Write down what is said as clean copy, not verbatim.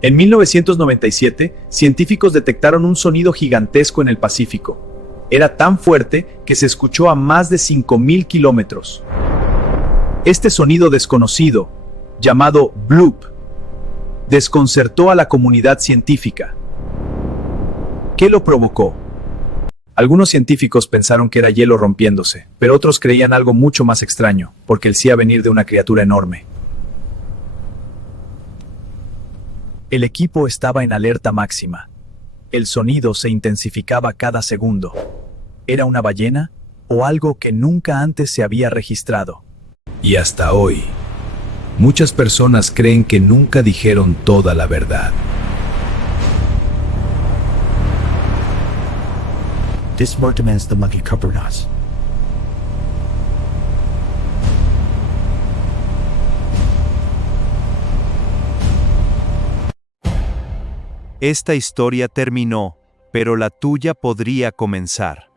En 1997, científicos detectaron un sonido gigantesco en el Pacífico. Era tan fuerte que se escuchó a más de 5.000 kilómetros. Este sonido desconocido, llamado bloop, desconcertó a la comunidad científica. ¿Qué lo provocó? Algunos científicos pensaron que era hielo rompiéndose, pero otros creían algo mucho más extraño, porque el sí a venir de una criatura enorme. El equipo estaba en alerta máxima. El sonido se intensificaba cada segundo. ¿Era una ballena o algo que nunca antes se había registrado? Y hasta hoy, muchas personas creen que nunca dijeron toda la verdad. This more demands the monkey covered us. Esta historia terminó, pero la tuya podría comenzar.